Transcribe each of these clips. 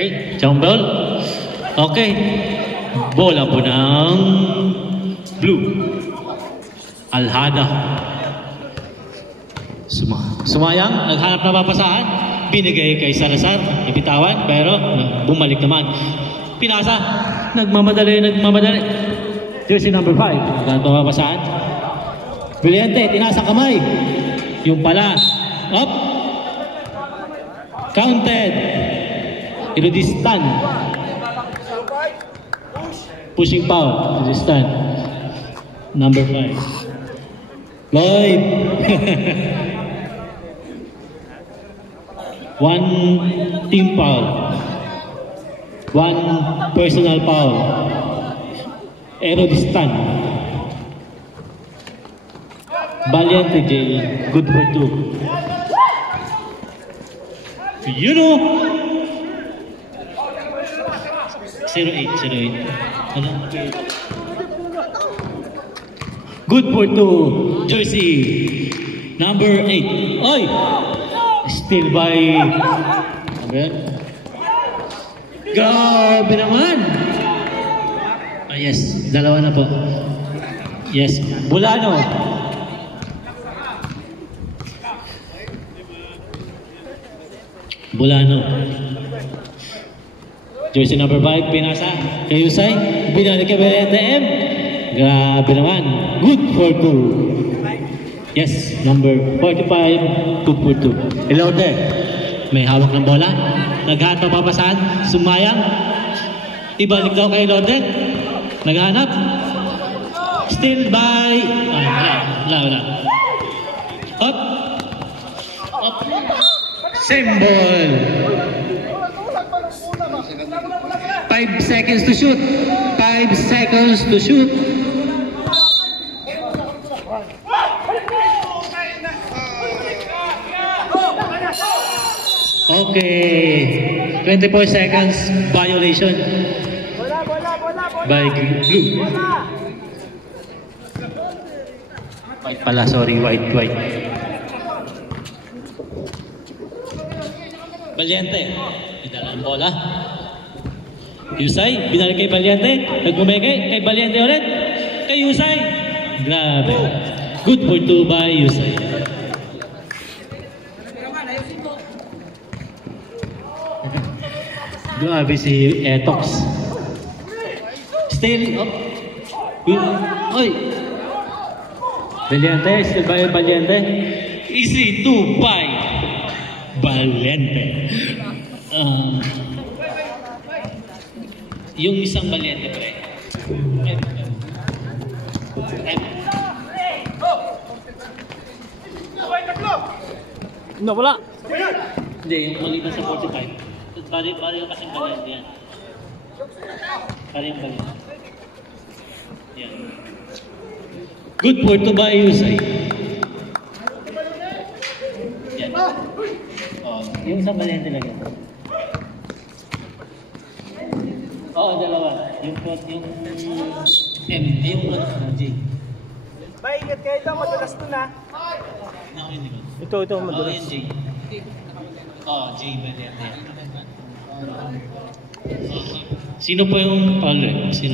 Okay, jump ball. Okay. Bola po ng blue. Alhada. Sumayang, naghanap na papasahan. Binigay kay Salazar, ipitawan, pero bumalik naman. Pinasa, nagmamadali. Jersey number 5, naghanap na papasahan. Brillante, tinasa kamay. Yung pala, up. Counted. Irudistan. Pushing foul. Irudistan. Number 5. Lloyd. One team foul. One personal foul. Irudistan. Valiente J. Good for 2. You know. 08. Good for 2. Jersey number 8. Oy! Still by. Grabe naman. Yes, dalawa na po. Yes, Bulano. Jersey number 5, pinasa. Kay Usay, binalik kay BNTM. Grabe naman. Good for 2. Yes, number 45, good for 2. Elote, may hawak ng bola. Naghanap pa papasahan. Sumayang. Ibalik daw kay Elote. Naghanap. Still by. Wala. Up. Same ball. 5 seconds to shoot. 5 seconds to shoot. Okay. 24 seconds violation by blue. White pala, sorry. White. Valiente. Idala ang bola. Usay, binalik kay Valiente. Nagpumeke kay Valiente ulit. Kay Usay. Grabe. Good for 2 by Usay. Grabe si Etox. Still. Oy. Valiente. Still by Valiente. Easy 2 by Valiente. Yung isang Valiente pre. No, wala. Hindi, yung maliban sa 45. Bari yung kasing Valiente yan. Bari yung Valiente. Yan. Good for 2 by Usay. Yan. Yung isang Valiente lang yan. Oo, dalawa. Yung M, yung J. Maingat kayo ito, madulas ito na. Ito, madulas. Yung J. J Valiente. Sino po yung foul? Sino?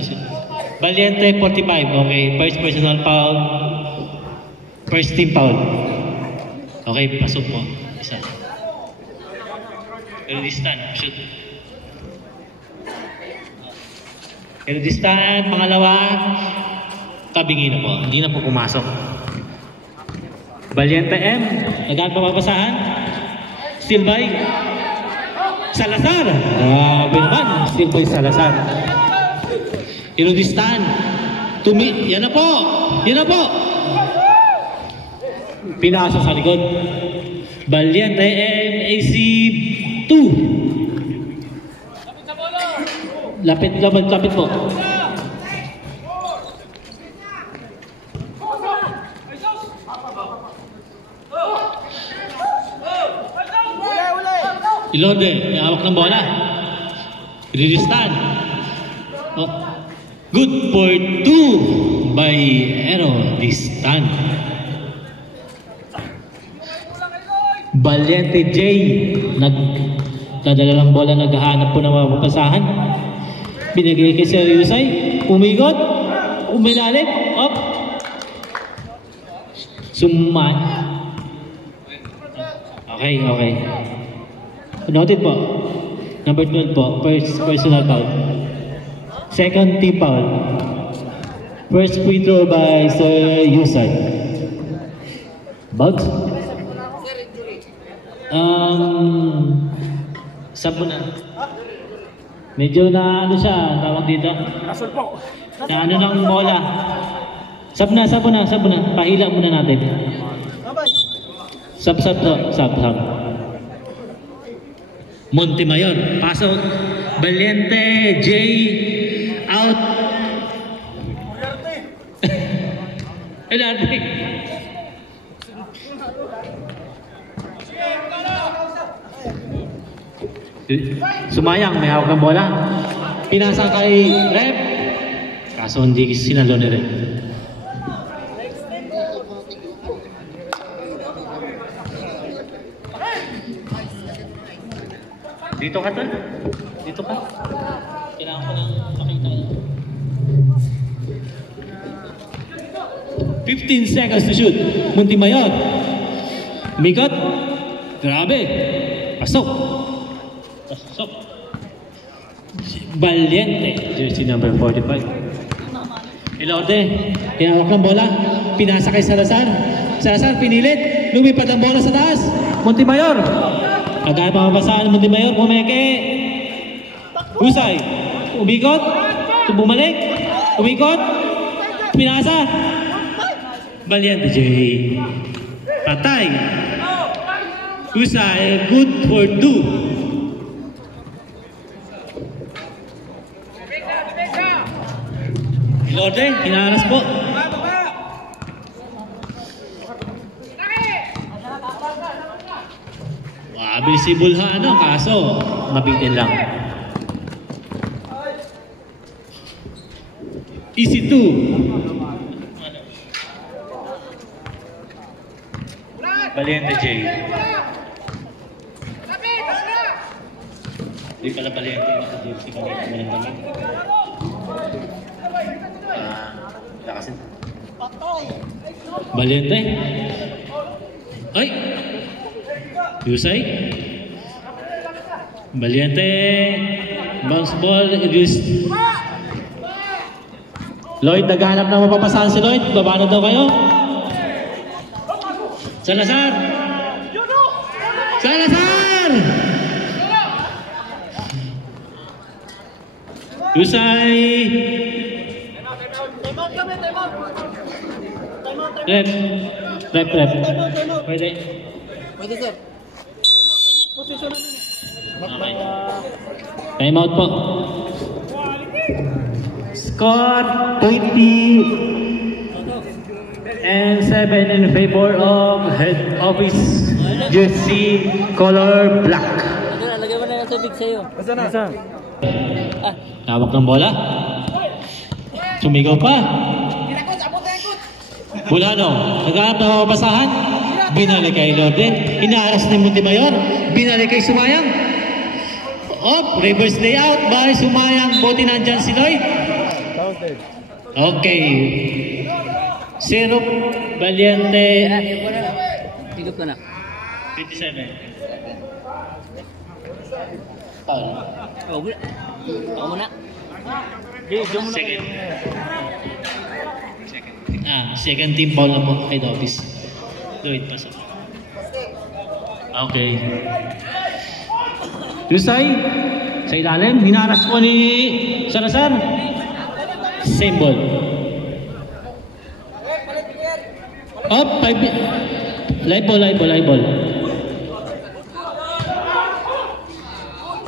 Valiente 45, okay. First personal foul. First team foul. Okay, pasok po. Isa. Irudistan, shoot. Irudistan, pangalawa. Tabingi na po. Hindi na po pumasok. Valiente M. Nagkaan pa mapasahan. Still by Salazar. Grabe naman. Still by Salazar. Irudistan. Yan na po. Pinasa sa likod. Valiente M. AC 2. Lapit po. Ilode, may hawak ng bola. Irudistan. Good for 2 by Irudistan. Valiente J. Dadalang bola, naghahanap po ng mapapasahan. Binigay kay Sir Yusay. Umigot. Umilalim. Up. Suman. Okay. Noted po. Number 12 po. Personal foul. Second team foul. First free throw by Sir Yusay. Bugs? Sabo na. Medyo na ano siya, tawag dito. Rasul po. Na ano ng bola. Sab na. Pahila muna natin. Sab. Montemayor, pasok. Valiente, J, out. Elarte. Sumayang, may hawak ng bola. Pinasa kay Rep. Kaso hindi sinalo ni Rep. Dito ka tol. Dito ka. Kailangan ko lang makita. 15 seconds to shoot. Montemayor. Migot. Grabe. Pasok. Valiente, jersey number 45. Ilorde, hinawak ng bola, pinasa kay Salazar. Salazar pinilit, lumipad ang bola sa taas. Montemayor. Kagaya pa mabasaan, Montemayor, pumeke. Husay, umikot, bumalik, umikot, pinasa. Valiente, J. Patay. Husay, good for 2. Ilorde, hinaras po. Mabilis si Bulha, kaso mabitin lang. Easy 2. Valiente J. Hindi pala Valiente. Naka-jersey kami. Valiente. Ay! Yusay. Valiente. Bounce ball. Lloyd, naghahanap na mapapasahan si Lloyd. Baba na daw kayo. Salazar! Salazar! Yusay! Rep. Pwede. Pwede sir. Okay. Time out po. Score 20-7 in favor of head office jersey color black. Lagyan mo na ng tubig sa'yo. Nasaan? Hawak ng bola. Sumigaw pa. Bulano, naghahanap na mabasahan. Binalik kay Lorde. Inaaras ni Montemayor. Binalik kay Sumayang. Reverse layout by Sumayang. Buti nandyan si Lloyd. Okay. Zero Valiente. Higop ka na. 57. Paul. Ako muna. Second. Second team foul na po kay Davis. Lloyd, pasok. Okay. Yusay, sa ilalim, hinaras po ni Salazar. Same ball. Up, 5. Live ball.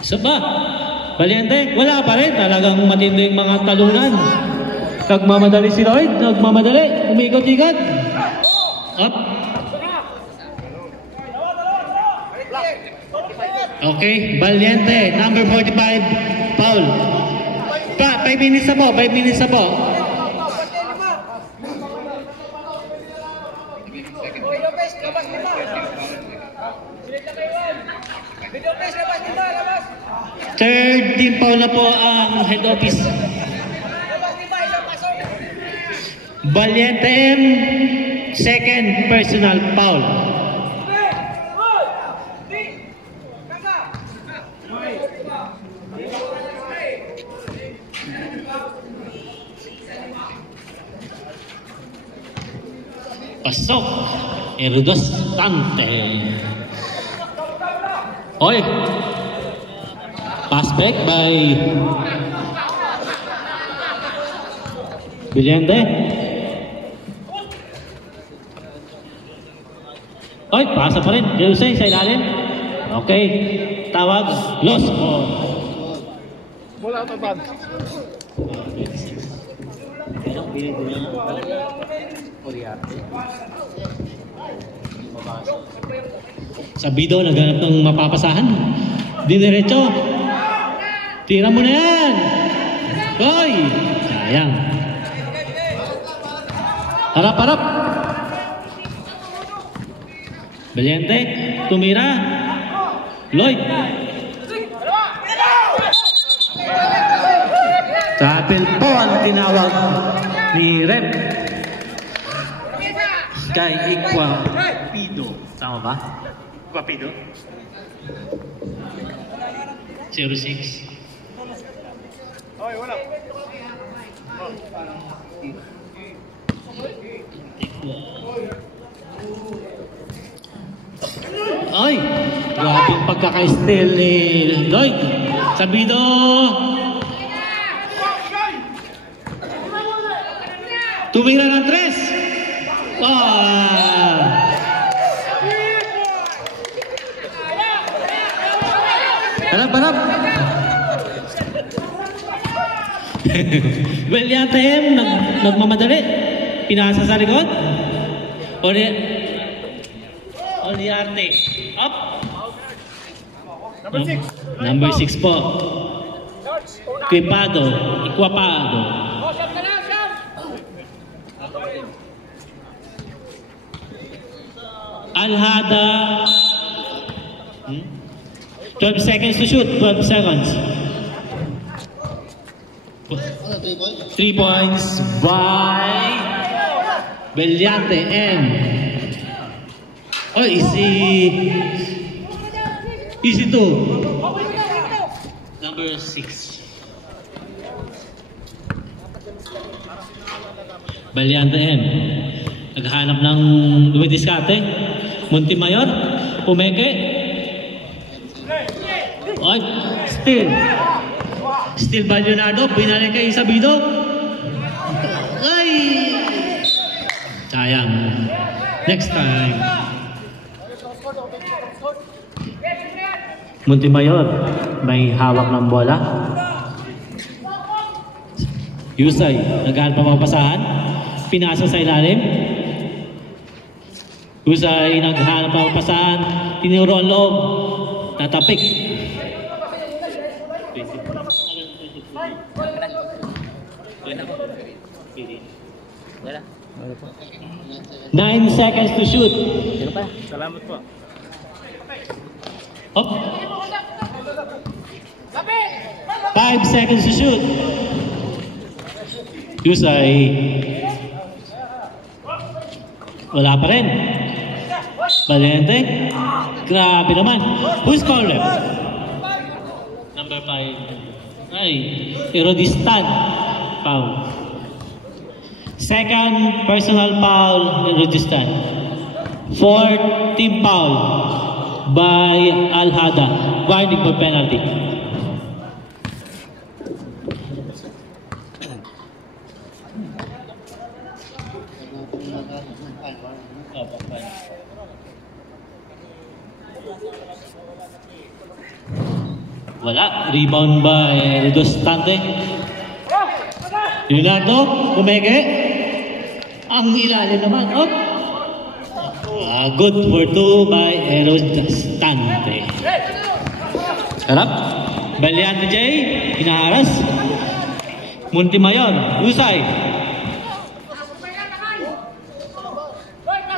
Isa pa. Valiente, wala pa rin. Talagang matindi yung mga talunan. Nagmamadali si Lloyd, umikot-ikot. Up. Okay, Valiente, number 45, foul. 5 minutes na po, 5 minutes na po. Video face, labas 5. foul na po ang head office. Valiente M, second personal foul. Pasok, Erudostante. Oy, pass back by Valiente. Oy, pasa pa rin. Yusay sa ilalim. Okay. Tawag. Loss ball. Wala ito bag. Sabido, naghanap ng mapapasahan. Diniretso. Tira mo na yan. Oy! Sayang. Harap-harap. Valiente, tumira. Lloyd. Tapil po ang tinawag ni Rep. Sky Iquapido. Tama ba? Iquapido? 06. Oy, wala. Ay! Grabe yung pagkaka-steal ni Lloyd. Sabido! Tumira ng 3. Harap. Valiente M, nagmamadali. Pinasa sa likod. Oliarte. Up. Number 6 po. Iquapado. Alhada. 12 seconds to shoot. 12 seconds. 3 points by Valiente M. Oh, easy 2. Number 6. Valiente M. Naghahanap ng dumidiskarte. Montemayor. Pumeke. Oy, Still ba Leonardo? Binalik kay Sabido. Ay! Sayang. Next time. Montemayor, may hawak ng bola. Yusay, naghahanap pa mapasahan. Pinasa sa ilalim. Yusay, naghahanap pa mapasahan. Tinuro ang loob. Natapik. Wala. 9 seconds to shoot. Ano pa? Salamat po. Up. 5 seconds to shoot. Yusay. Wala pa rin. Valiente. Grabe naman. Who's foul left? Number 5. Ay, Erodistan. Foul. Second personal foul, Erodistan. Fourth team foul by Alhada. Warning for penalty. Wala. Rebound by Dostante. Leonardo, Kumeke. Ang ilalim naman. Up. Good for 2 by Erostante. Harap. Valiente J. Pinaharas. Montemayor. Usay.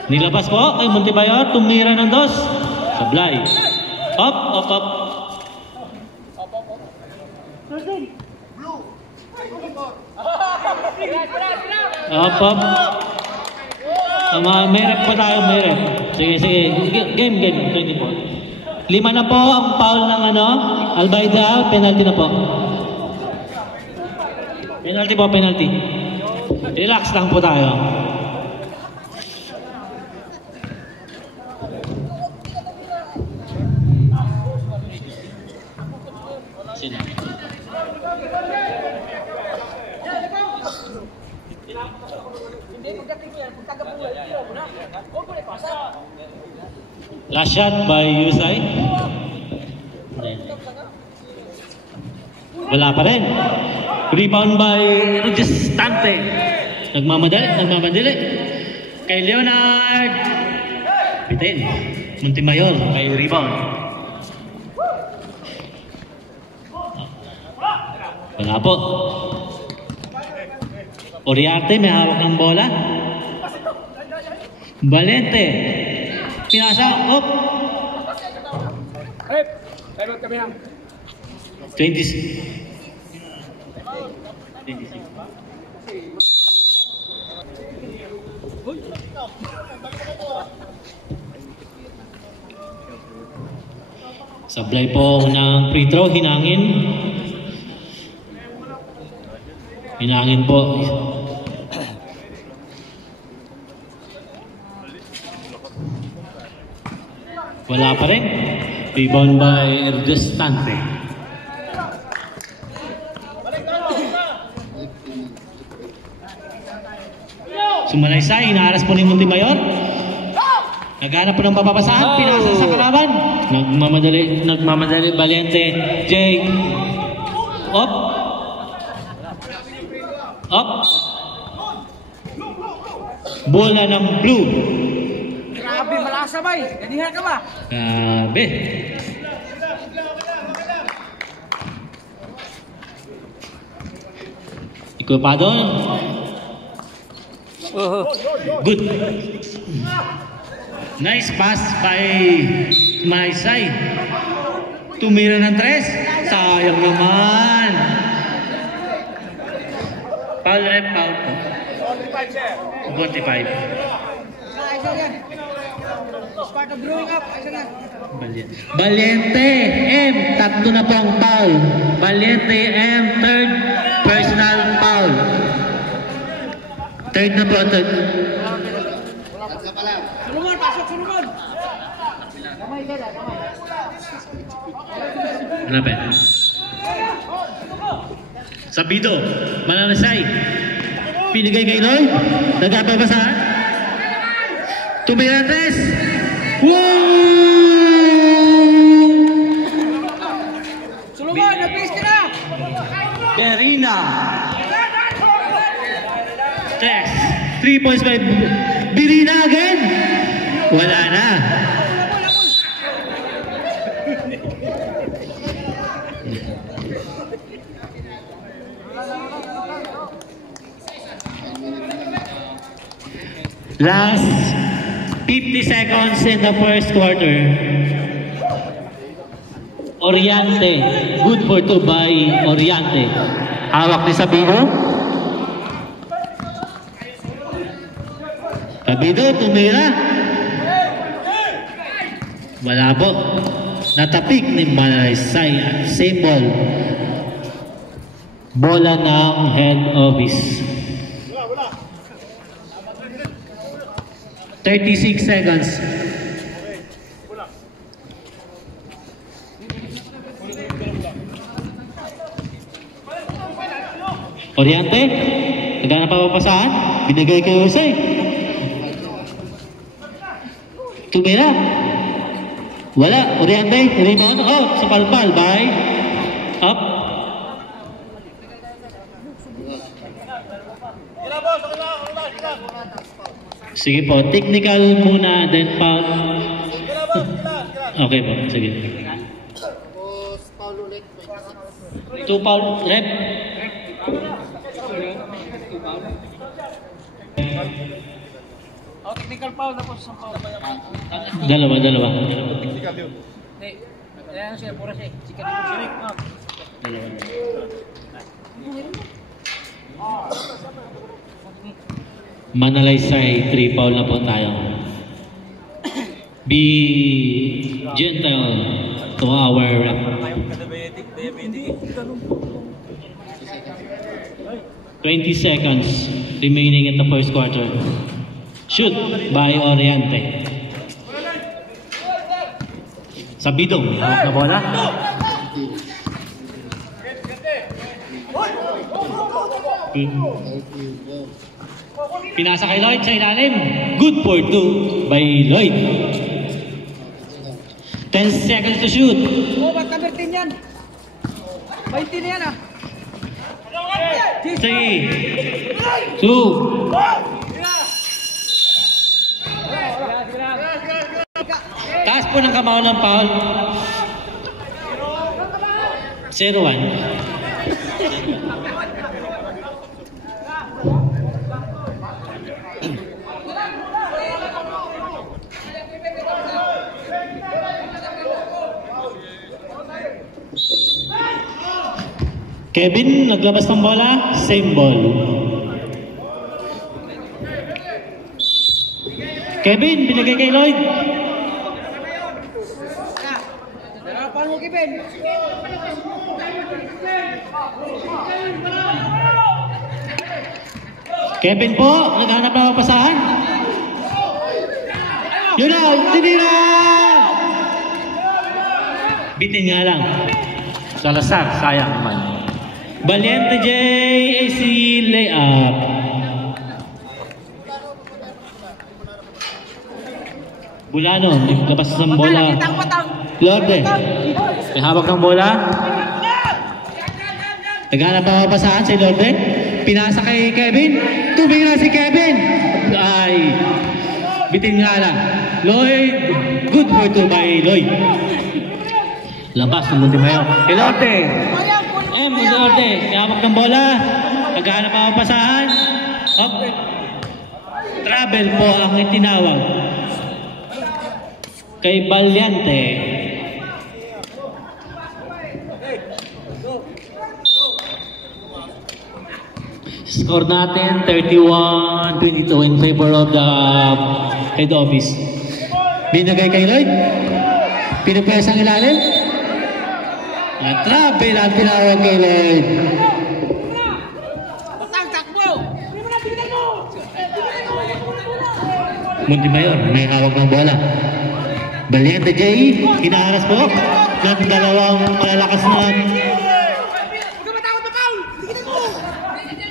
Nilabas po kay Montemayor. Tumira ng 2. Sablay. Up. Up. May rep pa tayo, may rep. Sige. Game. 24. 5 na po ang foul ng Albaida. Penalty na po. Penalty. Relax lang po tayo. Sino? Last shot by Yusay. Wala pa rin. Rebound by Registante. Nagmamadali. Kay Leonard. Bitin. Montemayor kay rebound. Wala po. Oriarte may hawak ng bola. Valente. Pinasa. Up. 26. Sablay po ng free throw, hinangin po. Wala pa rin. Rebound by Erdestante. Sumalaysay, inaaras po ni Montemayor. Naghanap po ng papapasahan, pinasa sa kalaban. Nagmamadali, Valente, Jake. Up. Bola ng blue. Grabe, malasa ba eh. Ganihan ka ba? Grabe. Ikaw pa doon. Good. Nice pass by Maysay. Tumira ng 3. Sayang naman. Foul po. 45. Part of growing up. Valente M. Tatlo na po ang foul. Valente M. Third personal foul. Third na po. Sulungan, pasok, sulungan. Hanapin. Sabido. Mananasay. Pinigay kay Noy. Nagpapasahan. Tumira 3. Woo! Sulungan, nabis ka na. Berina. 3 points by Berina again. Wala na. Last 50 seconds in the first quarter. Oriente. Good for 2 by Oriente. Hawak ni Sabido. Sabido, tumira. Wala po. Natapik ni Malaysay. Same ball. Bola ng head office. 36 seconds. Oriente, nagana pa papasahan, binigay kay Jose. Tumira. Wala, Oriente, rebound, sa palpal, by up. Sige po, technical muna, then foul. Okay po, sige. 2 foul, rep. Technical foul na po sa foul. Dalawa. Ayan siya, pura siya. Sikat dito siya. Dalawa. Manalaysay, 3 foul na po tayo. Be gentle to our rep. 20 seconds remaining in the first quarter. Shoot by Oriente. Sa bidong, hawak na bola. Pinasa kay Lloyd sa ilalim. Good for 2 by Lloyd. 10 seconds to shoot. Oh, ba't number 10 yan? 20 na yan ah. 3, 2, taas po ng kamao ng foul. 0-1. Kevin, naglabas ng bola, same ball. Kevin, binigay kay Lloyd. Harapan mo, Kevin. Kevin po, naghanap na papasahan. Yun na, tinira! Bitin nga lang. Salazar, sayang naman. Valiente J, AC layup. Bulano, naglabas ng bola. Lorde, may hawak ng bola. Naghanap na papasahan si Lorde. Pinasa kay Kevin. Tubig na si Kevin. Ay, bitin nga lang. Lloyd, good for 2 by Lloyd. Labas ng Montimayor. Kay Lorde. Lorde, may hawak ng bola. Naghanap na papasahan. Travel po ang itinawag. Kay Valiente. Score natin 31-22 in favor of the head office. Binagay kay Lloyd. Pinupwes ang ilalim. At travel ang tinawag kay Lloyd. Montimayor, may hawak ng bola. Valiente J, hinaharas po ng dalawang malalakas na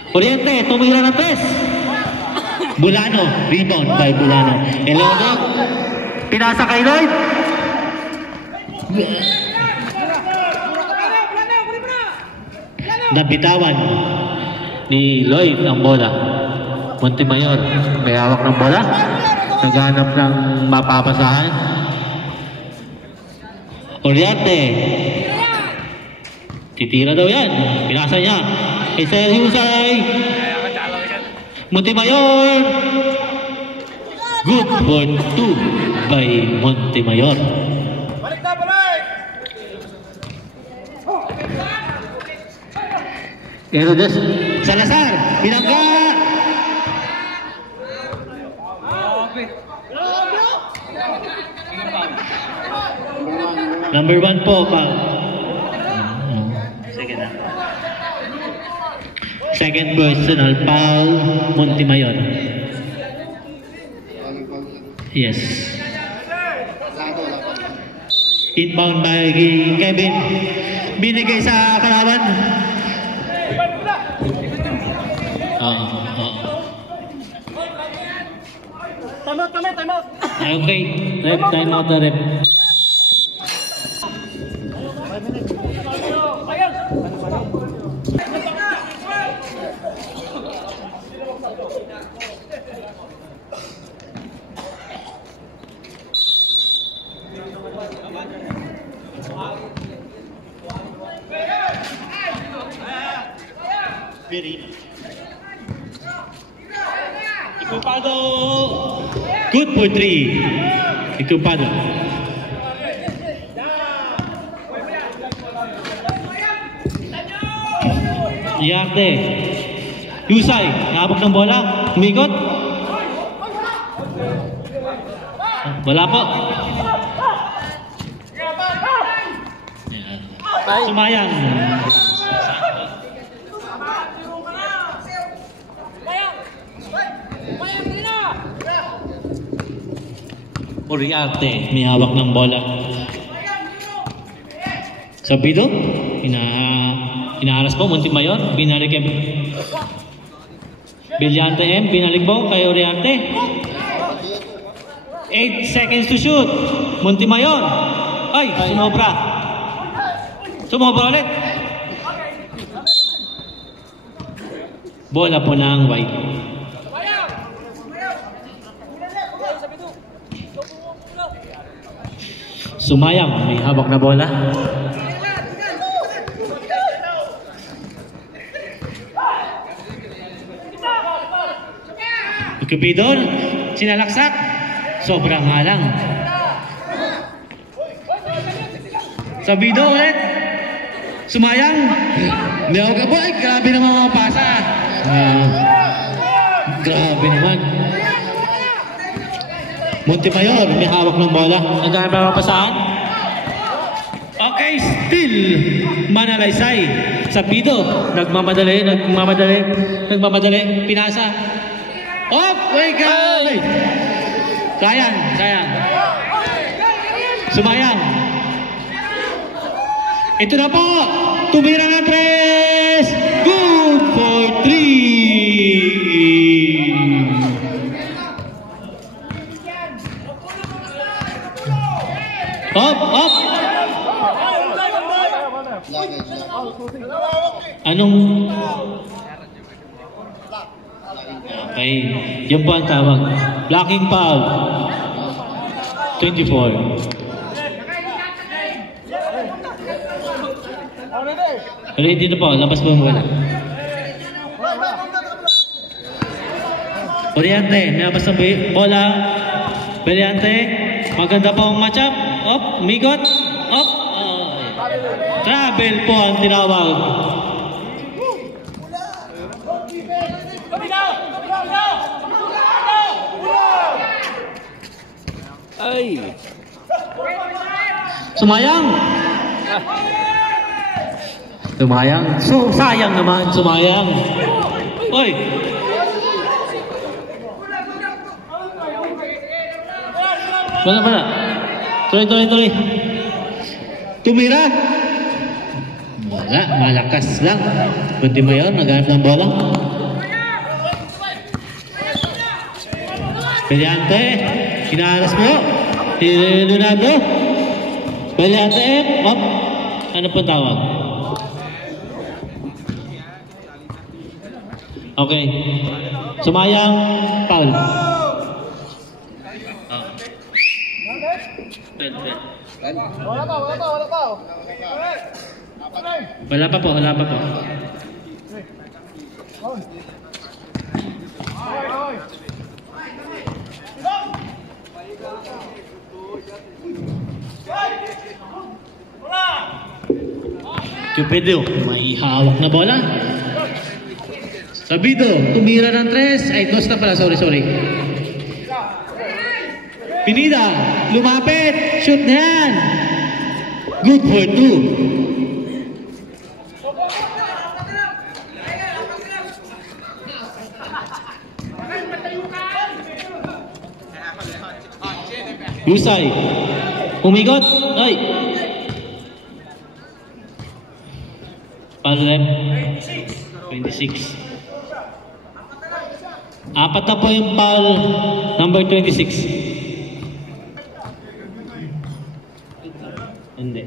Oriente, tumira ng press. Bulano, rebound by Bulano. Elodo, pinasa kay Lloyd. Nabitawan ni Lloyd ang bola. Montimayor, may hawak ng bola. Naghanap ng mapapasahan. Oriente. Titira daw yan. Pinasa niya. Isel Husay. Montimayor. Good for 2 by Montimayor. Balik na, balik! Herodes Salazar. Binangga. Number 1 po pa. Second personal foul, Montimayor. Yes. Inbound by Kevin. Binigay sa kalaban. Time out. Okay. Time out na rep. Ikupado. Good for 3. Ikupado. Yarte. Husay. Nabok ng bola. Umikot. Wala po. Yan. Sumayang. Uriarte, may hawak ng bola. Sabido, inaharas po, Montemayor, binalik kay Brillante M, binalik po kay Uriarte. 8 seconds to shoot. Montemayor. Ay, sumobra. Sumobra ulit. Bola po ng white. Sumayang, may hawak na bola. Cupidor, sinalaksak. Sobrang halang. Sabido ulit. Sumayang. May hawak na bola. Ay, grabe naman mga pasa. Grabe naman. Montemayor, may hawak ng bola. Nagkakang papasahan. Okay, still Manalaysay. Sabido, nagmamadali. Pinasa. Oh, wait, God! Sayang. Sumayang. Ito na po. Tumira na 3. Good for 3. Up. Anong... Okay. Yan po ang tawag. Blocking foul. 24. Ready na po. Labas po muna. Oriente. May labas ng bola. Oriente. Maganda po ang matchup. Up. Migot. Up. Travel po ang tinawag. Ay! Sumayang! Sayang naman, sumayang. Oy! Wala. Tuloy. Tumira! Wala, malakas lang. Montemayor, naghanap ng bola. Brillante, kinaharas mo. Leonardo. Brillante, up. Ano po tawag? Okay. Sumayang, foul. Wala pa po. Cupido, may hawak na bola. Sabido, tumira ng 3. Ay, 2 na pala. Sorry. Pinida, lumapit. Shoot na yan. Good for 2. Yusay. Umigot. Ay. Palem. 26. Apat na po yung foul. Number 26. Hindi.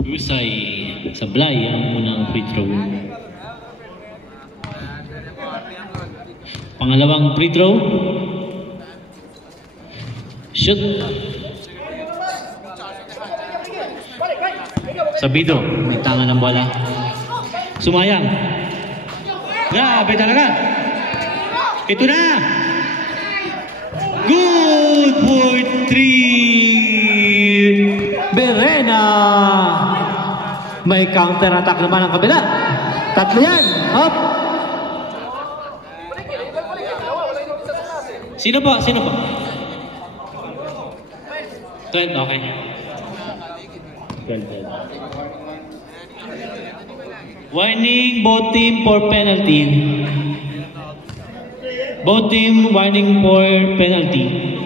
Yusay Sablay ang unang free throw. Pangalawang free throw. Shoot. Sabido, may tanga ng bola. Sumayang. Grabe talaga. Ito na. Good for 3. Berena. May counter attack naman ang kabila. Tatlo yan. Hop. Sino po? Sino po? 12, okay. 12. Warning both team for penalty. Both team warning for penalty.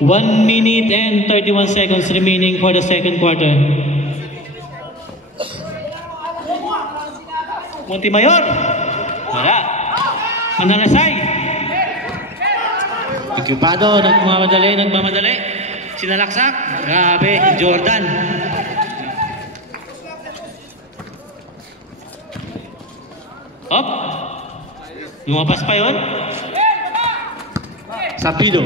One minute and 31 seconds remaining for the second quarter. Montemayor. Wala. Manalasay. Ekipado, nagmamadali. Sinalaksak. Grabe, Jordan. Hop. Lumabas pa yun. Sapido.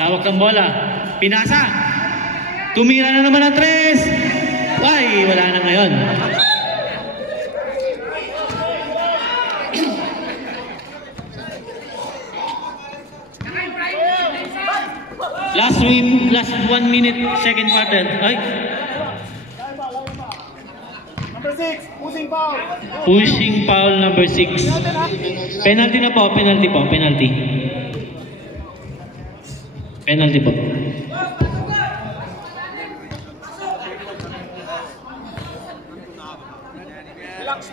Tawag ng bola. Pinasa. Tumira na naman ang 3. Ay, wala na ngayon. Last 1 minute, second quarter. Ay. Number 6, pushing foul. Pushing foul number 6. Penalty na po, penalty po. Penalty po. Relax.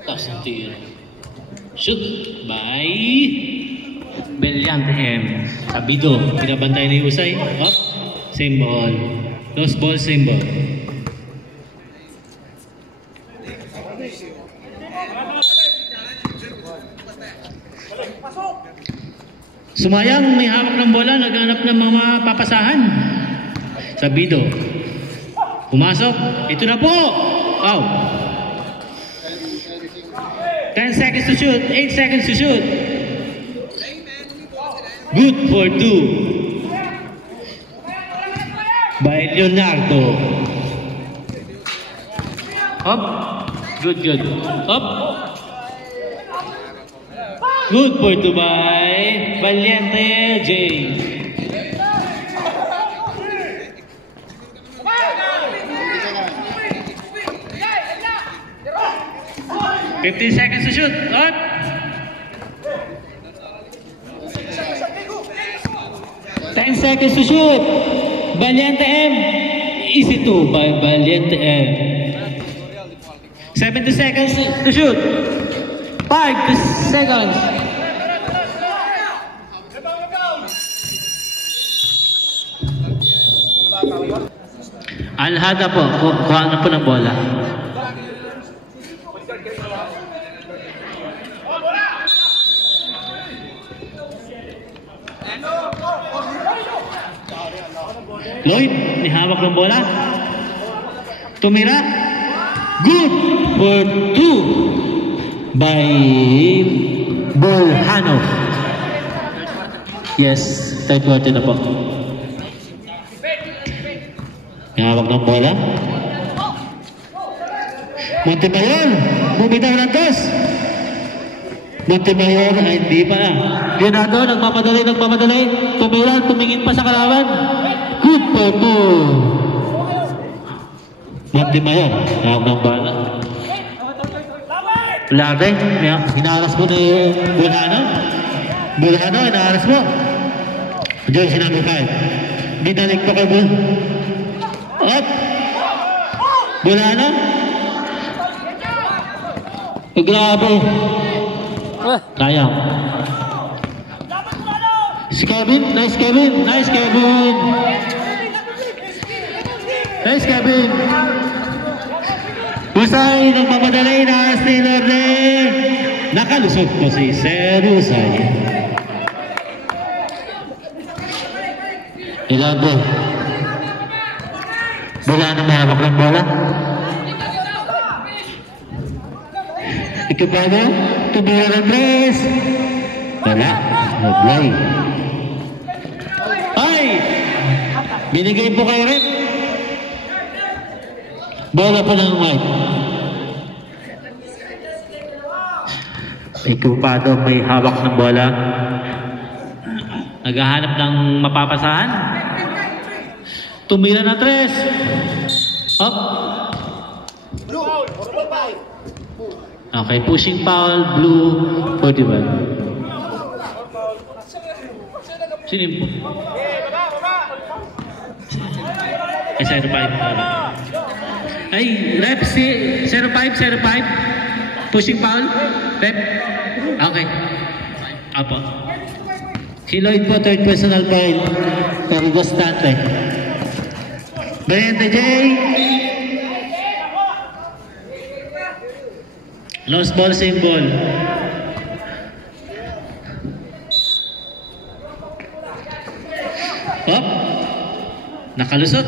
Tapos ang tira. Shoot by Bellante M. Sabido. Pinabantay ni Usay. Up. Same ball. Lost ball, same ball. Sumayang, may hawak ng bola, naghanap ng mga papasahan. Sabido. Pumasok. Ito na po. Wow. 10 seconds to shoot. 8 seconds to shoot. Good for 2. By Leonardo. Up. Good. Up. Good for 2 by Valiente J. $15 seconds to shoot. Up. $10 seconds to shoot. Valiente M. Easy 2 by Valiente M. 70 seconds to shoot. 5 seconds. Alhada po. Kuha na po ng bola. Lloyd, nihawak ng bola. Tumira. Good for 2 by Bolhano. Yes, third quarter na po. Nihawak ng bola. Montemayor, bumitaw ng toss. Montemayor ay hindi pa na. Leonardo, nagmamadali. Tumira, tumingin pa sa kalaban. Good for 2. Montemayor, nahawak ng bola. Labe, hinaharas mo ni Bolhano. Hinaharas mo. Joyce number 5. Binalik pa kay Up. Bolhano. Grabe. Sayang. Si Kevin. Nice Kevin. Usay, nagmamadali na Steeler din. Nakalusot po si Sir Usay. Ilado. Wala na mahawak ng bola. Ikipado, tumira ng 3. Wala. Aglay. Ay! Binigay po kay Rep. Bola pa ng white. May kupado, may hawak ng bola. Naghahanap ng mapapasahan. Tumira na 3. Up. Okay, pushing foul, blue, 41. Sino yung... Ay, 05. Ay, rep, 05. Pushing foul. Rep. Okay. Apo. Si Lloyd po, third personal foul. Pero Gostante. Brente J. Lost ball, same ball. Up. Nakalusot.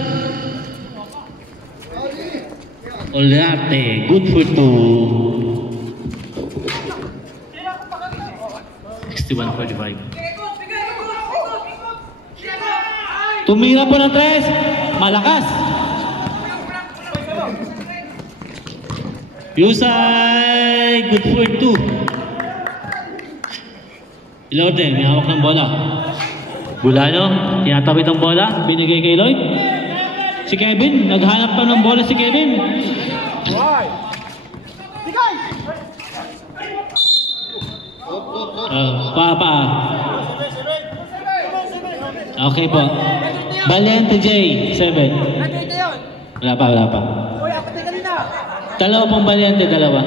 Olarte, good for 2. 61-45. Tumira po ng 3. Malakas. Yusay, good for 2. Ilorde, may hawak ng bola. Bulano, tinatawid ang bola, binigay kay Lloyd. Si Kevin, naghanap pa ng bola si Kevin. Pa. Okay po. Valiente J, 7. Wala pa. Dalawa pong Valiente, dalawa.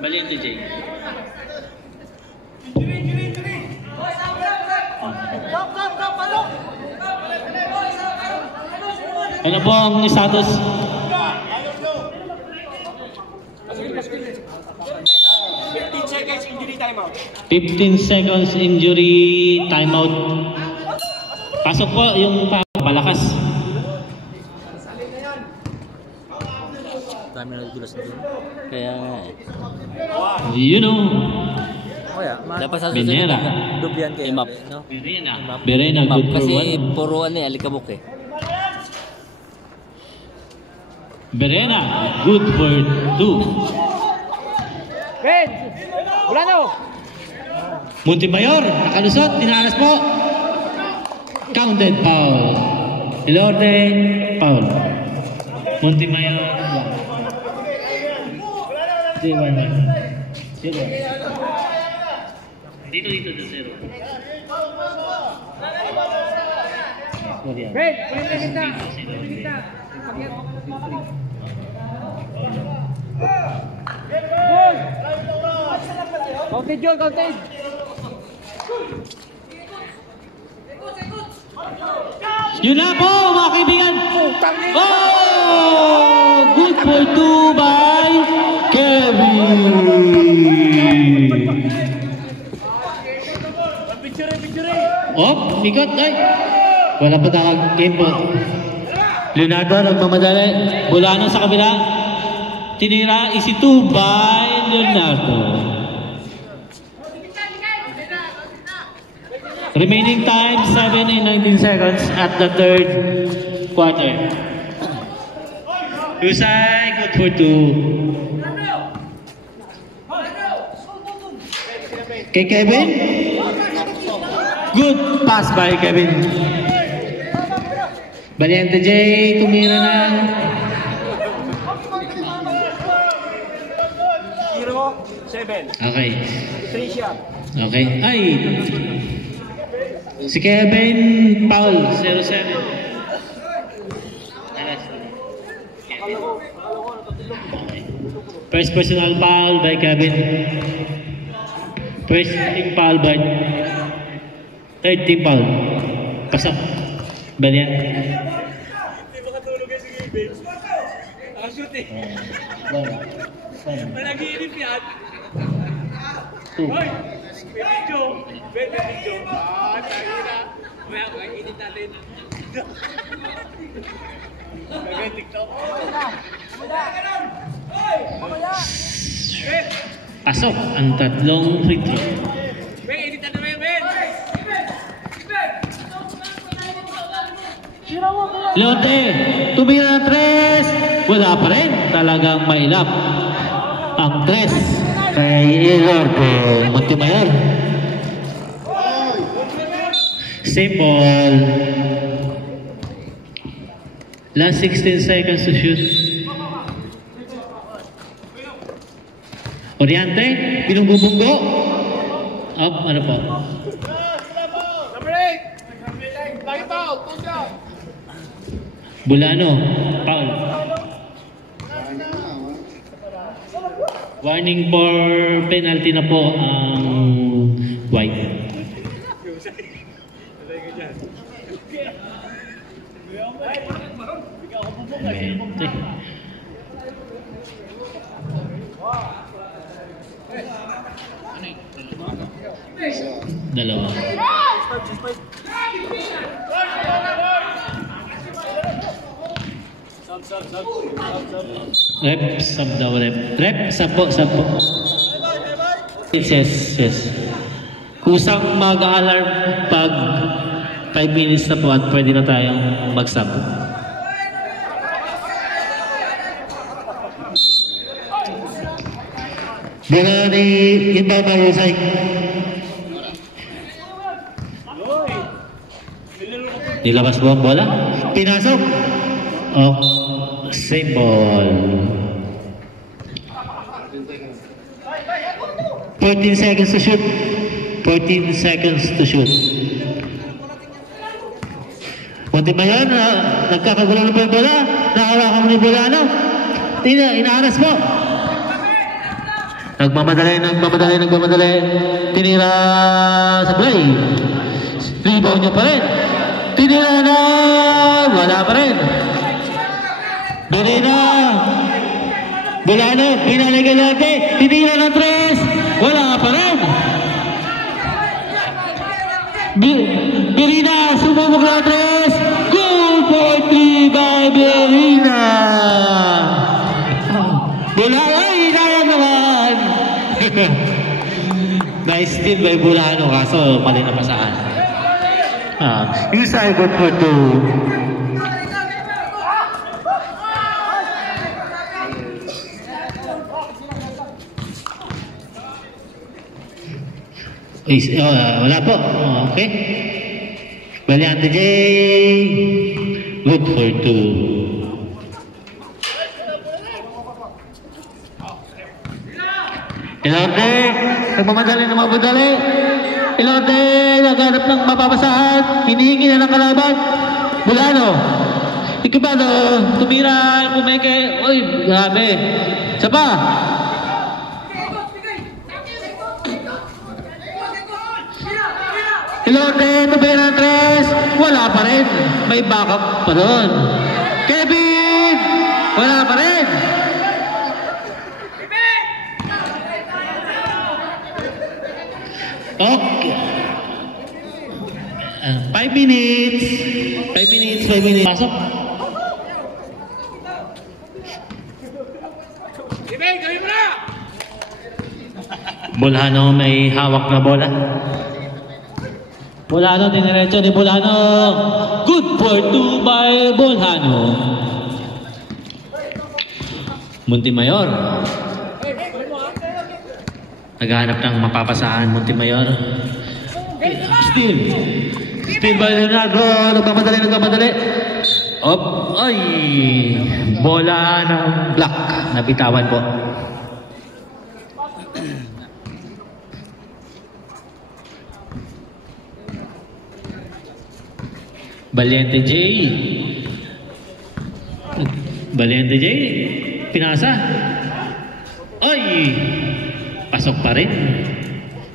Valiente J. Ano po ang status? 15 seconds injury timeout. Pasok po yung palakas. Dami na nagulas na dun. Kaya nga eh. You know. Dapat sa Benera. Dubyan kayo. Imap. No? Berena, good for Kasi 1. puro ano eh, alikabok eh. Berena, good for 2. Ben! Bulano! Montemayor, nakalusot, tinaras po. Counted foul. Ilorde, foul. Montemayor. 0-1. Dito, 0. Ben! Kulit na kita! Goal! Counted yun, counted! Yun na po, mga kaibigan. Oh! Good for 2 by Kevin. Oh, ikot. Ay. Wala pa takag game po. Leonardo, nagmamadali. Bulano sa kabila. Tinira, isi 2 by Leonardo. Remaining time, 7 and 19 seconds at the third quarter. Husay, good for 2. Kay Kevin. Good pass by Kevin. Valiente J, tumira na. Tiro mo, 7. Okay. 3 shot. Okay. Ay! Si Kevin Paul, 07. First personal foul by Kevin. First team foul by... Third team foul. Pasok. Balian. Hindi ba katulog yan si Kevin? Nakashoot eh. Malaginip yan. 2. Hoy! Video! Video! Tayo na. Maya, makainit natin. Magandang TikTok. Pasok ang tatlong free throw. Lote, tumira ng 3. Wala pa rin. Talagang mailap ang 3 kay Lote Montemayor. Same ball. Last 16 seconds to shoot. Oriente, binungo-bungo. Up, ano po? Bulano, foul. Warning for penalty na po ang White. Oriente. Dalawa. Rep, sub daw rep. Rep, sub po. Yes. Kusang mag-alarm pag 5 minutes na po at pwede na tayong mag-sub. Bola ni Imbaba Yusay. Nilabas mo ang bola? Pinasok. Oh, same ball. 14 seconds to shoot. 14 seconds to shoot. Montemayor, nagkakagulo na po yung bola. Nakawakan mo ni Bulano. Inaaras mo. Nagmamadali. Tinira sa play. Rebound niya pa rin. Tinira na. Wala pa rin. Berena. Bulano. Pinaligan natin. Tinira ng 3. Wala pa rin. Berena. Sumubok na 3. Goal for 3 by Berena. Bulano. Nice steal by Bulano kaso mali na pasahan. Yusay good for 2. Wala po. Okay. Valiante J. Good for 2. Ilorde, nagmamadali. Ilorde, naghanap ng mapapasahan. Hinihingi na ng kalaban. Bulano. Ikibado, tumira, pumeke. Uy, grabe. Isa pa. Ilorde, tumira ng 3. Wala pa rin. May backup pa doon. Kevin! Wala pa rin. Okay. 5 minutes. 5 minutes. Pasok. Bulano may hawak na bola. Bulano, diniretso ni Bulano. Good for 2 by Bulano. Montemayor. Naghahanap ng mapapasahan Montemayor. Steal by Leonardo. Nagmamadali. Ay! Bola ng black. Nabitawan po. Valiante J. Pinasa. Ay! Pasok pa rin.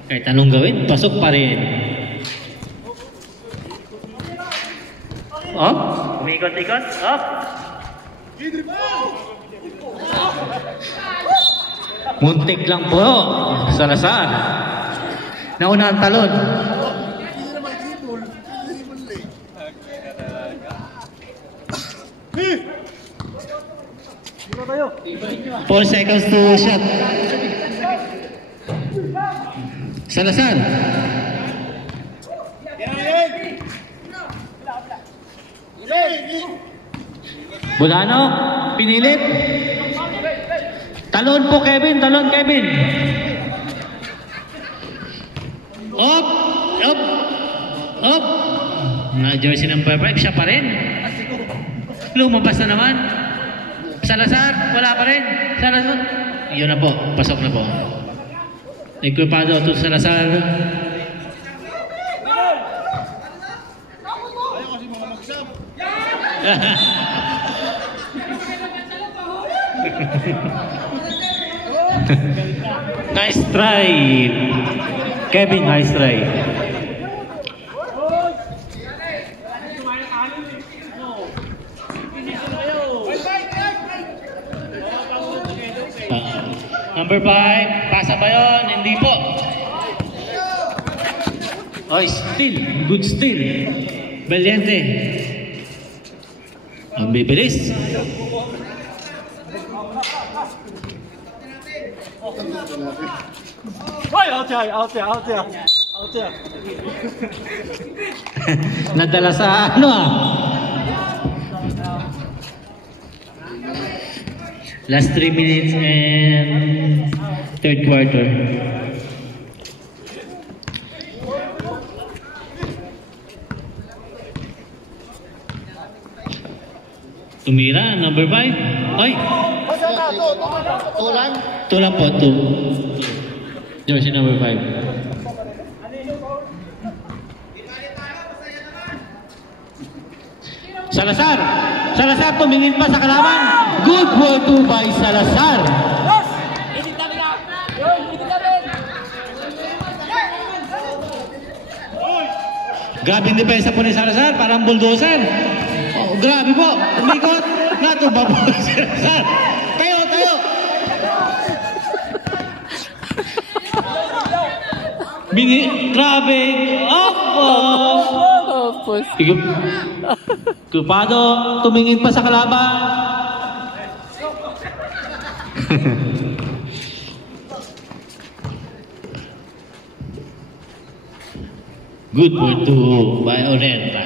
Kahit anong gawin, pasok pa rin. Up. Umikot-ikot. Up. Muntik lang po. Salazar. Nauna ang talon. Four seconds to shot. Salazar. Bulhano, pinilit. Talon po Kevin, talon Kevin. Up, up, up. Na jersey number 5, siya pa rin. Lumabas na naman. Salazar, wala pa rin. Salazar. Yun na po, pasok na po. Equipado to Salazar. Nice try. Kevin, nice try. Number 5, pasa ba yun? Hindi po. Oy, steal. Good steal. Valiente. Ang bibilis. Hoy, out there, out there, out there. Out there. Nadala sa ano ah. Last 3 minutes and third quarter. Tumira, number 5. Ay! Tulang po, 2. Jersey number 5. Salazar! Salazar, tumingin pa sa kalaban. Good for 2 by Salazar. Grabe yung depensa po ni Salazar, parang bulldozer. Oh, grabe po, umikot. Natumba po si Salazar. Tayo, tayo. Grabe. Tapos. Kupado, tumingin pa sa kalaban. Good for 2 by Orenta.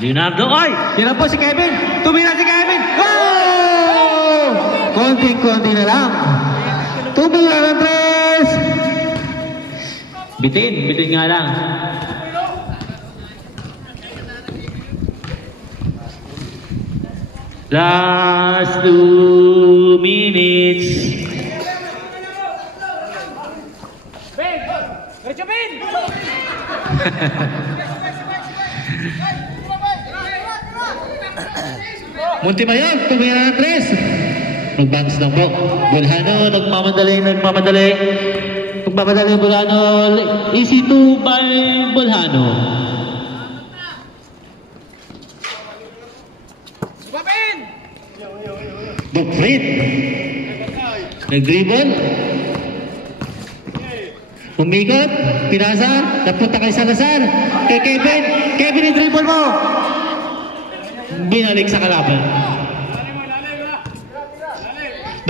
Leonardo, ay! Tira po si Kevin! Tumira si Kevin! Wow! Konting-konti na lang. Tumira ng 3! Bitin nga lang. Last 2 minutes. Muntimayon, tumira ng 3. Nag-bounce lang po. Bulhano, nagmamadali. Nagmamadali Bulhano. Easy 2 by Bulhano. Bukrit. Nag-dribble. Umikot. Pinasa. Napunta kay Salazar. Kay Kevin. Kevin, i-dribble mo. Binalik sa kalaban.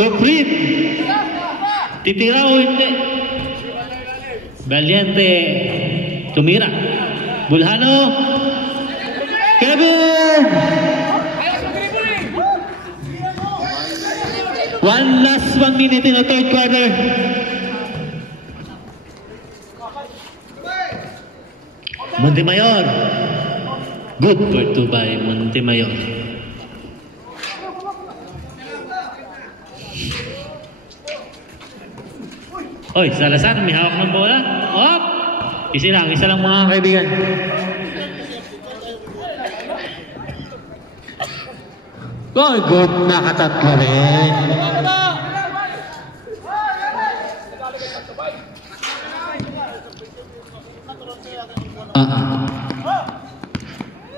Bukrit. Titira o hindi. Valiente. Tumira. Bulhano. Kevin. Last 1 minute in the third quarter. Montemayor. Good for 2 by Montemayor. Oy, Salazar, may hawak ng bola. Op! Isa lang mga kaibigan. Oh, good. Nakatatlo rin.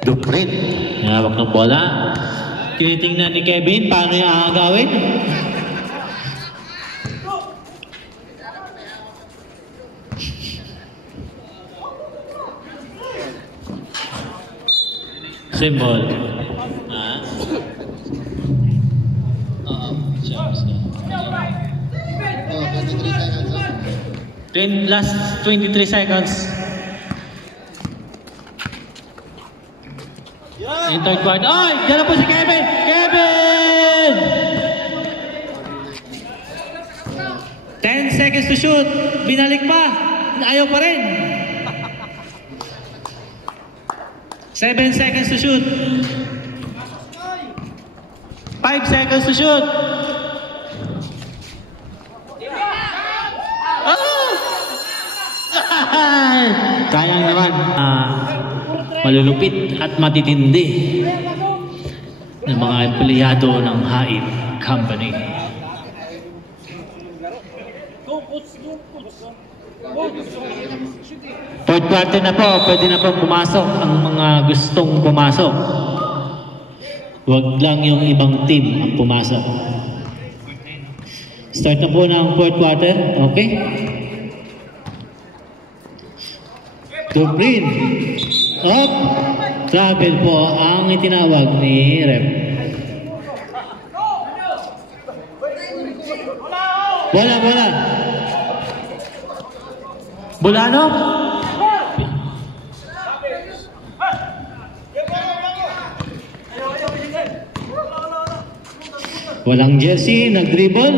Duprit. Hawak ng bola. Tinitingnan ni Kevin paano yung aagawin. Symbol. Last 23 seconds. In third quarter. Ay! Diyan na po si Kevin! Kevin! 10 seconds to shoot. Binalik pa. Ayaw pa rin. 7 seconds to shoot. 5 seconds to shoot. Oh! Sayang naman. Malulupit at matitindi ng mga empleyado ng Hain Company. Fourth quarter na po, pwede na po pumasok ang mga gustong pumasok. Huwag lang yung ibang team ang pumasok. Start na po ng fourth quarter, okay? Dubrin. Up. Travel po ang itinawag ni Rep. Bola. Bulano? Walang jersey, nag-dribble.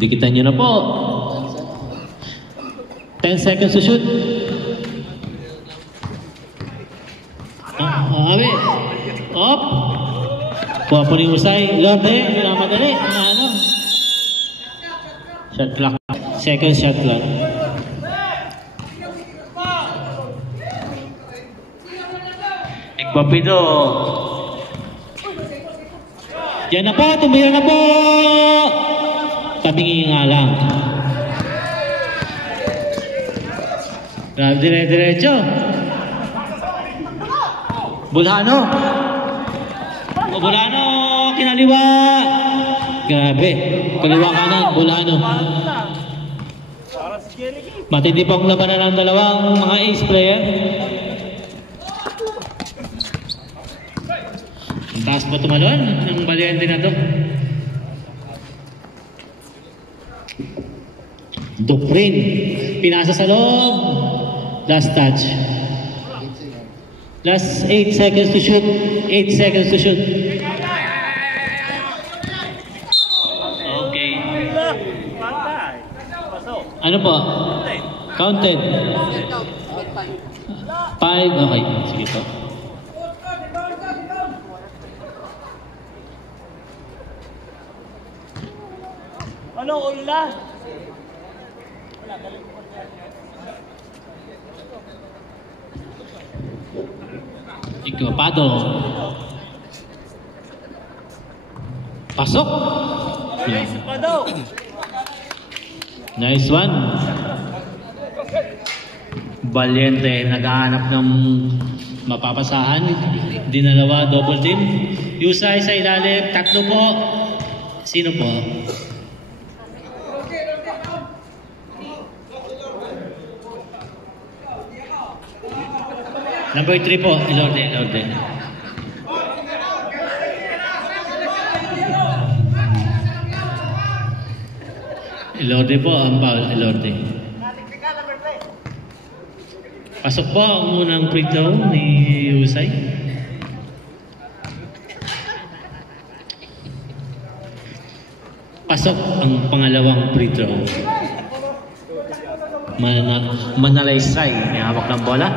Dikitan nyo na po. 10 seconds to shoot. Awi. Up. Kuha po ni Usay. Lorde, minamadali. Ano? Shot clock. Second shot clock. Igpapido. Yan na po. Tumira na po. Tabingin nga lang. Grabe, dire-diretso. Bulano. O Bulano, kinaliwa. Grabe. Kaliwa kanan, Bulano. Matindi pong labanan ng dalawang mga ace player. Ang taas po tumalon ng Valiente na to. Duprin. Pinasa sa loob. Last touch. Last 8 seconds to shoot. 8 seconds to shoot. Okay. Ano po? Counted. 5. Okay. Sige po. Ano, ulan? Equipado. Pasok. Nice one. Valiente naghahanap ng mapapasahan. Dinalawa, double team. Yusay sa ilalim. Tatlo po. Sino po? Number 3 po, Ilorde. Ilorde po ang foul, Ilorde. Pasok po ang unang free throw ni Usay. Pasok ang pangalawang free throw. Manalaysay, may hawak ng bola.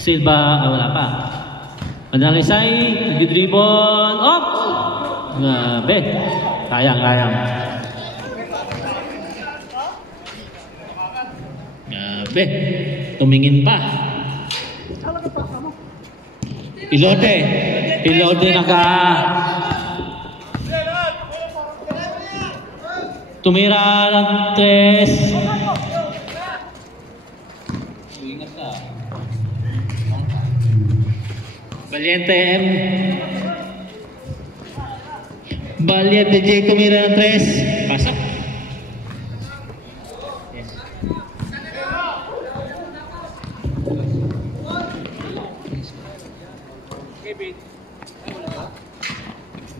Silva, wala pa. Manalaysay, nag-dribble, up! Grabe, kayang. Grabe, tumingin pa. Ilorde tumira ng 3. Valiente J tumira ng 3. Pasok.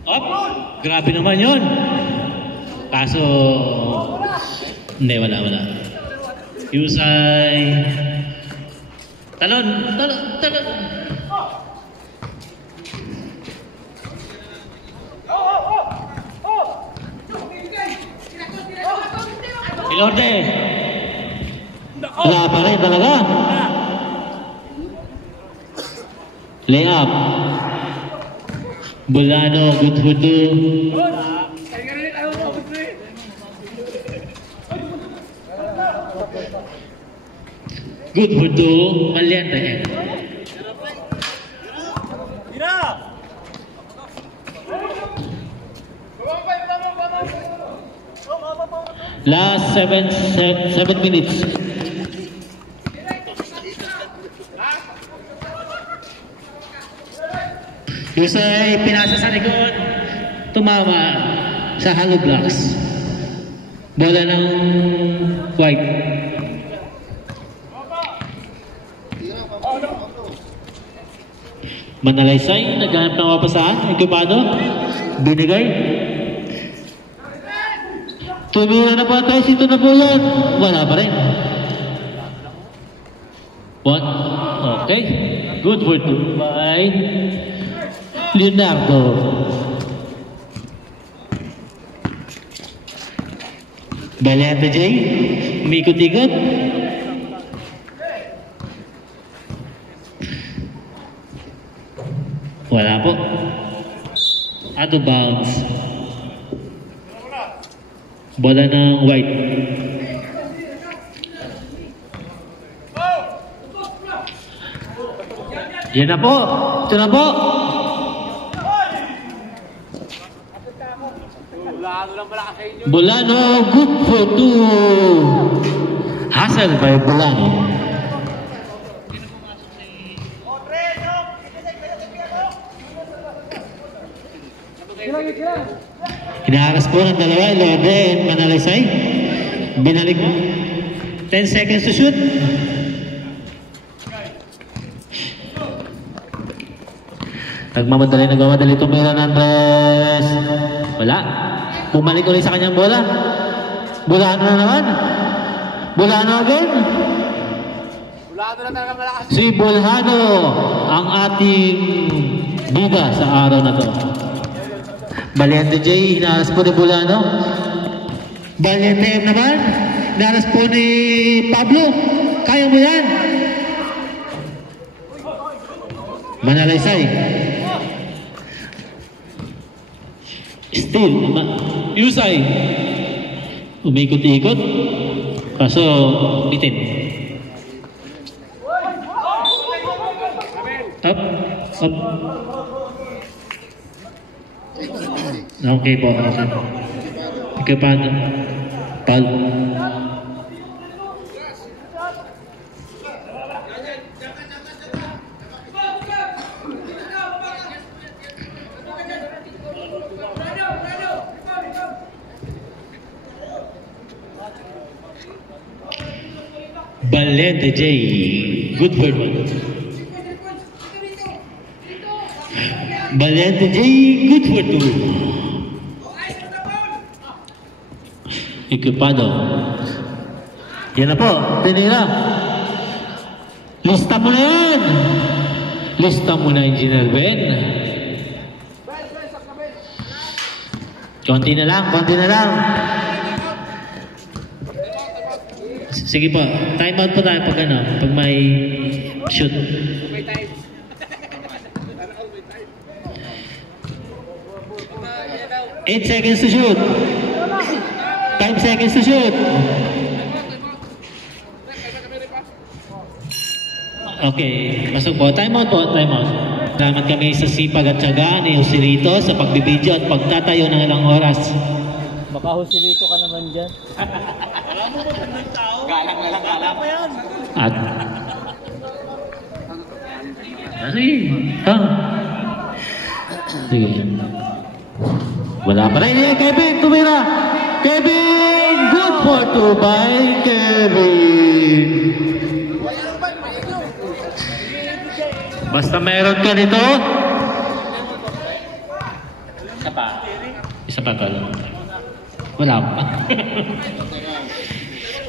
Up! Grabe naman yun. Kaso, hindi, wala. Yusay. Talon. Ilorde. Wala pa rin talaga. Layup. Bulano, good for two. Good for two. Maliente. Last 7 minutes. Yusay pinasa sa likod. Tumama sa hollow blocks. Bola ng white. Manalaysay, naghanap ng mapasahan. Ekipado. Binigay. Tumira na pa tayo, sito na po yan. Wala pa rin. One. Okay. Good for two by Leonardo. Baliante J. Umikot-ikot. Wala po. Out of bounds. Bola ng white. Yan na po. Ito na po. Bulano, good for two. Hustle by Bulano. Hinaharas po ng dalawa, Lorde and Manalaysay. Binalik mo. 10 seconds to shoot. Nagmamadali tumira ng Andres. Wala. Bumalik ulit sa kanyang bola. Bulano na naman. Bulano again. Si Bulano ang ating bida sa araw na to. Valiente J, hinaras po ni Bulano. Valiente M naman, hinaras po ni Pablo. Kaya mo yan. Manalaysay. Still, Yusay. Umikot-ikot. Kaso, bitin. Up. Okay po. Okay pa. Pal. Valiente J. Good for one. Valiente J. Good for two. Ekipado. Yan na po. Tinira. Lista mo na yan. Lista mo na, Engineer Ben. Konti na lang. Sige po. Time out po tayo pag ano. Pag may shoot. 8 seconds to shoot. 5 seconds to shoot. Okay, masok po. Time out po, time out. Salamat kami sa sipag at tiyaga ni Joselito sa pagbibidyo at pagtatayo ng ilang oras. Baka Joselito ka naman dyan. Wala mo ba ng tao? Galang pa yan. At sige. Sige. Wala pa rin. Kevin, tumira. Kevin! Good for two by Kevin. Basta meron ka nito. Isa pa tol. Wala pa.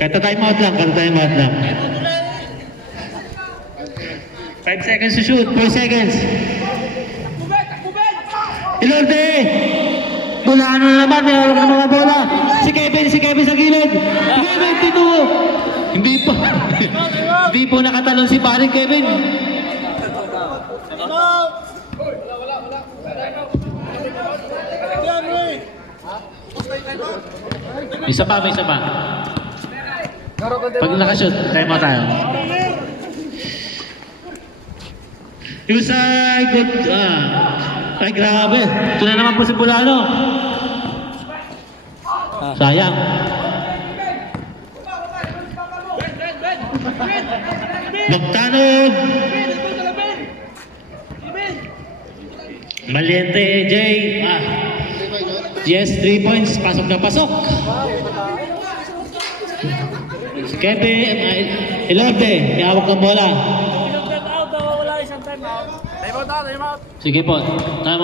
Kata time out lang. 5 seconds to shoot, 4 seconds. Ilorde! Bulaan na naman, may hawak ng mga bola. Si Kevin sa gilid. Kevin, tinuo. Hindi po. Hindi po nakatalon si paring Kevin. Isa pa. Pag nakashoot, time out tayo. Yusay, good. Ay, grabe. Ito na naman po si Bulano. Sayang. Magtanog. Maliente, Jay. Yes, 3 points. Pasok na pasok. Kevin, Ilorde. May hawak ng bola. Time out. Sige po. Time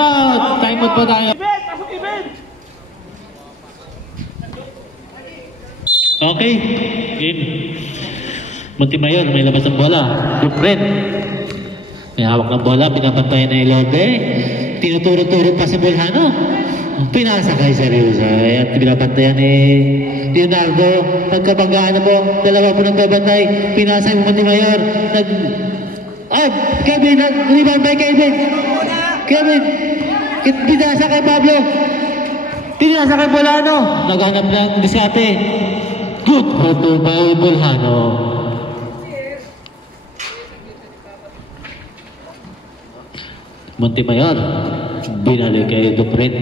out po tayo. Okay. Game. Montemayor, may labas ng bola. Good friend. May hawak ng bola. Pinapantayan na Ilorde. Tinuturo-turo pa si Bulhano. Pinasa kay Seriosay. At pinapantayan ni Leonardo. Pagkabanggaan na po. Dalawa po nagbabantay. Pinasa yung Montemayor. Kevin, rebound by Kevin. Pinasa kay Pablo. Pinasa kay Bulhano. Naghanap ng diskarte. Good photo by Bulhano. Montemayor. Binalik kay Duprin.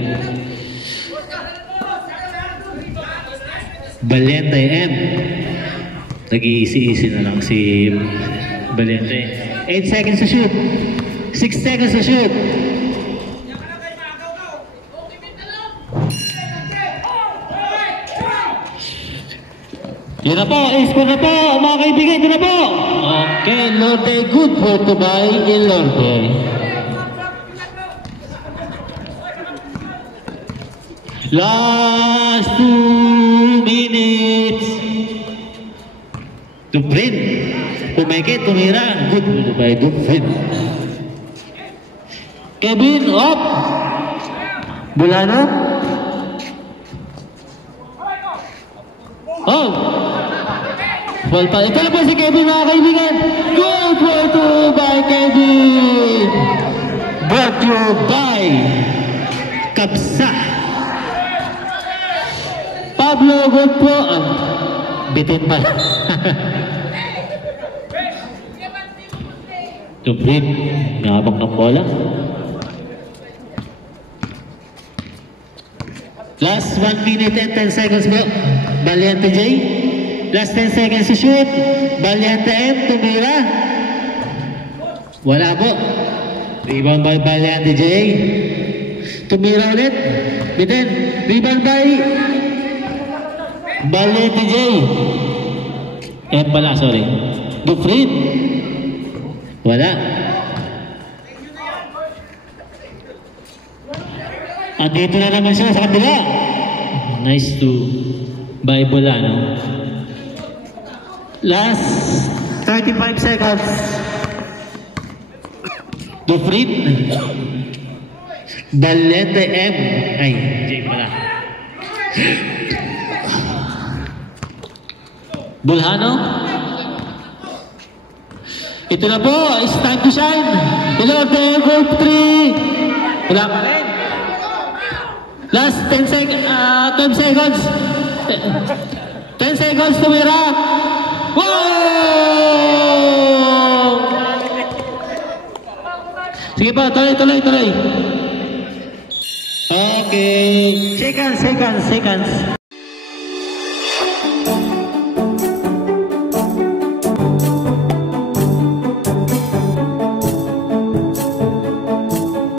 Valiente M. Nag-iisi-isi na lang si Valiente. 8 seconds to shoot. 6 seconds to shoot. Yun na po. Score na po. Mga kaibigan, yun na po. Okay, Ilorde. Good for to by Ilorde. Last 2 minutes. Duprin. Pumekit, tumira. Good by Duprin. Kevin, up. Bulano. Oh. Ball pa. Ito na po si Kevin, mga kaibigan. Good for two by Kevin. Brought you by Kapsa. Pablo, good po. Bitin pa. Duprin, nakabak ng bola. Last 1 minute and 10 seconds po. Valiente J. Last 10 seconds to shoot. Valiente M. Tumira. Wala po. Rebound by Valiente J. Tumira ulit. Bitin. Rebound by Valiente J. M pala, sorry. Duprin. Wala. Andito na naman siya sa kabila. Nice to by Bulano. Last 35 seconds. Duprin. Valiente M. Ay, J pala. Bulano. Ito na po. It's time to shine. Ilorde, goal 3. Wala pa rin. Last 10 seconds. 12 seconds. 10 seconds tumira. Wow! Sige pa, tuloy. Okay. Seconds.